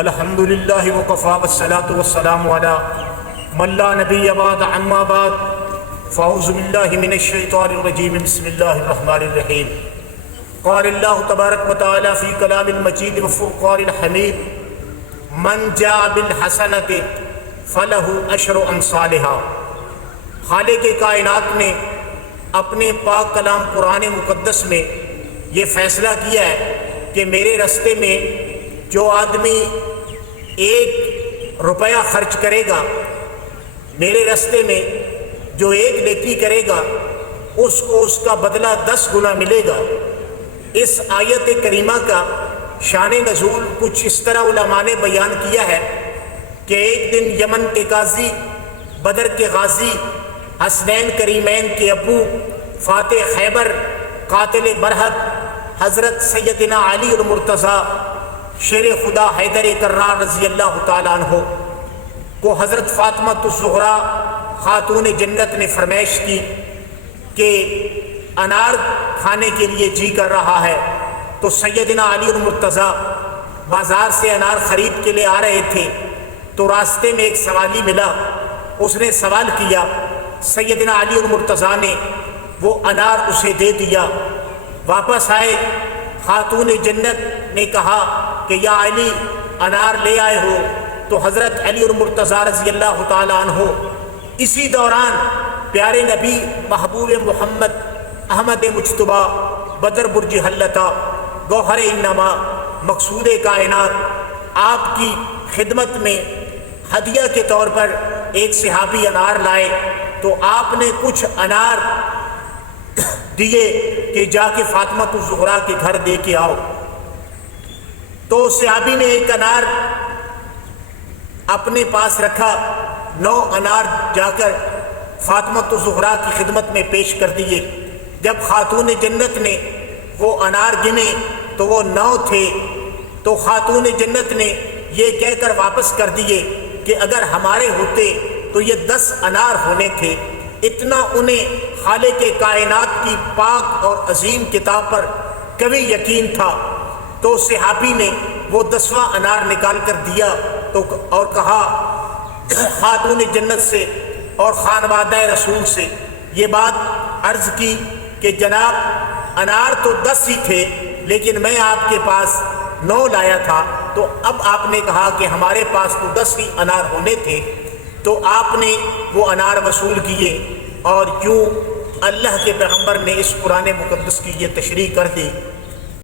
الحمد للہ وکفی والصلاۃ والسلام علی من لا نبی بعد اما بعد فاعوذ باللہ من الشیطان الرجیم بسم اللہ الرحمن الرحیم قال اللہ تبارک وتعالی فی کلام المجید والفرقان الحمید من جاء بالحسنۃ فلہ عشر امثالھا۔ خالق کائنات نے اپنے پاک کلام قرآن مقدس میں یہ فیصلہ کیا ہے کہ میرے راستے میں جو آدمی 1 روپیہ خرچ کرے گا، میرے راستے میں جو 1 نیکی کرے گا، اس کو اس کا بدلہ 10 گنا ملے گا۔ اس آیت کریمہ کا شان نزول کچھ اس طرح علماء نے بیان کیا ہے کہ ایک دن یمن کے قاضی، بدر کے غازی، حسنین کریمین کے ابو، فاتح خیبر، قاتل برحق، حضرت سیدنا علی المرتضیٰ شیر خدا حیدر کرار رضی اللہ تعالیٰ عنہ کو حضرت فاطمہ الزہرا خاتون جنت نے فرمائش کی کہ انار کھانے کے لیے جی کر رہا ہے۔ تو سیدنا علی المرتضیٰ بازار سے انار خرید کے لیے آ رہے تھے تو راستے میں ایک سوالی ملا، اس نے سوال کیا، سیدنا علی المرتضیٰ نے وہ انار اسے دے دیا۔ واپس آئے، خاتون جنت نے کہا کہ یا علی انار لے آئے ہو؟ تو حضرت علی المرتضیٰ رضی اللہ تعالیٰ عنہ اسی دوران پیارے نبی محبوب محمد احمد مجتبیٰ بدر برج حلتا گوہر انما مقصود کائنات آپ کی خدمت میں ہدیہ کے طور پر ایک صحابی انار لائے، تو آپ نے کچھ انار دیے کہ جا کے فاطمہ الزہرا کے گھر دے کے آؤ۔ تو صحابی نے 1 انار اپنے پاس رکھا، 9 انار جا کر فاطمہ الزہرا کی خدمت میں پیش کر دیے۔ جب خاتون جنت نے وہ انار گنے تو وہ 9 تھے، تو خاتون جنت نے یہ کہہ کر واپس کر دیے کہ اگر ہمارے ہوتے تو یہ 10 انار ہونے تھے۔ اتنا انہیں خالق کائنات کی پاک اور عظیم کتاب پر قوی یقین تھا۔ تو صحابی نے وہ 10واں انار نکال کر دیا اور کہا خاتون جنت سے اور خانوادہ رسول سے یہ بات عرض کی کہ جناب انار تو 10 ہی تھے، لیکن میں آپ کے پاس 9 لایا تھا، تو اب آپ نے کہا کہ ہمارے پاس تو 10 ہی انار ہونے تھے۔ تو آپ نے وہ انار وصول کیے، اور یوں اللہ کے پیغمبر نے اس قرآن مقدس کی یہ تشریح کر دی